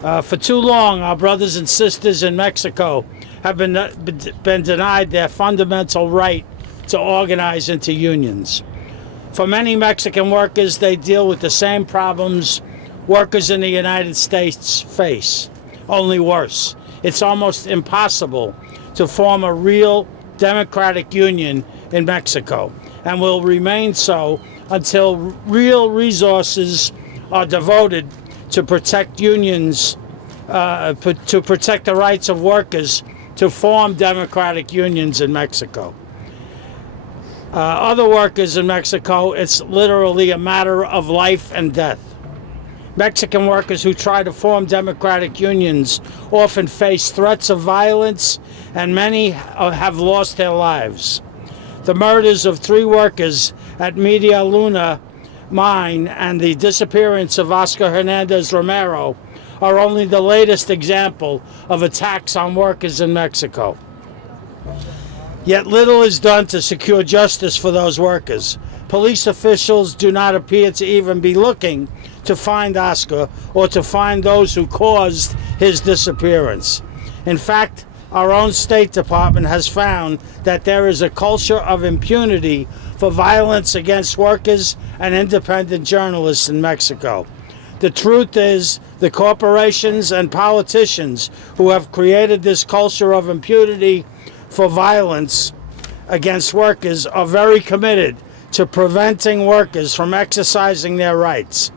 For too long, our brothers and sisters in Mexico have been denied their fundamental right to organize into unions. For many Mexican workers, they deal with the same problems workers in the United States face, only worse. It's almost impossible to form a real democratic union in Mexico, and will remain so until real resources are devoted to protect unions, to protect the rights of workers to form democratic unions in Mexico. Other workers in Mexico, it's literally a matter of life and death. Mexican workers who try to form democratic unions often face threats of violence, and many have lost their lives. The murders of 3 workers at Media Luna mine and the disappearance of Oscar Hernandez Romero are only the latest example of attacks on workers in Mexico. Yet little is done to secure justice for those workers. Police officials do not appear to even be looking to find Oscar or to find those who caused his disappearance. In fact, our own State Department has found that there is a culture of impunity for violence against workers and independent journalists in Mexico. The truth is, the corporations and politicians who have created this culture of impunity for violence against workers are very committed to preventing workers from exercising their rights.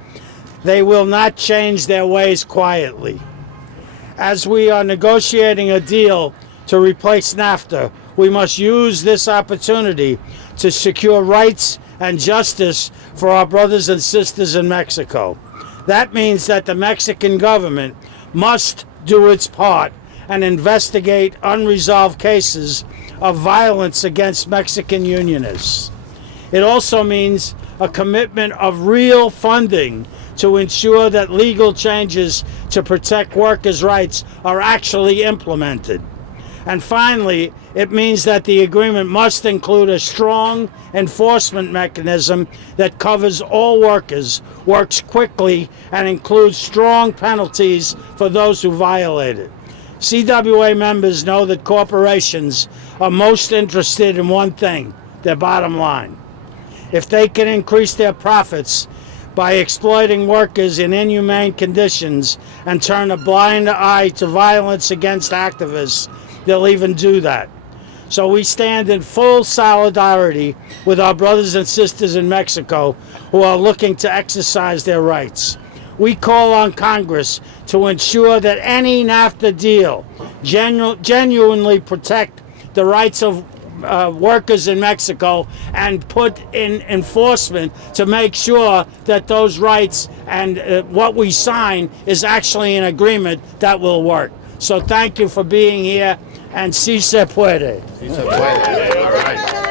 They will not change their ways quietly. As we are negotiating a deal to replace NAFTA, we must use this opportunity to secure rights and justice for our brothers and sisters in Mexico. That means that the Mexican government must do its part and investigate unresolved cases of violence against Mexican unionists. It also means a commitment of real funding to ensure that legal changes to protect workers' rights are actually implemented. And finally, it means that the agreement must include a strong enforcement mechanism that covers all workers, works quickly, and includes strong penalties for those who violate it. CWA members know that corporations are most interested in one thing, their bottom line. If they can increase their profits by exploiting workers in inhumane conditions and turn a blind eye to violence against activists, they'll even do that. So we stand in full solidarity with our brothers and sisters in Mexico who are looking to exercise their rights. We call on Congress to ensure that any NAFTA deal genuinely protect the rights of workers in Mexico and put in enforcement to make sure that those rights and what we sign is actually an agreement that will work. So thank you for being here, and si se puede. Si se puede. All right.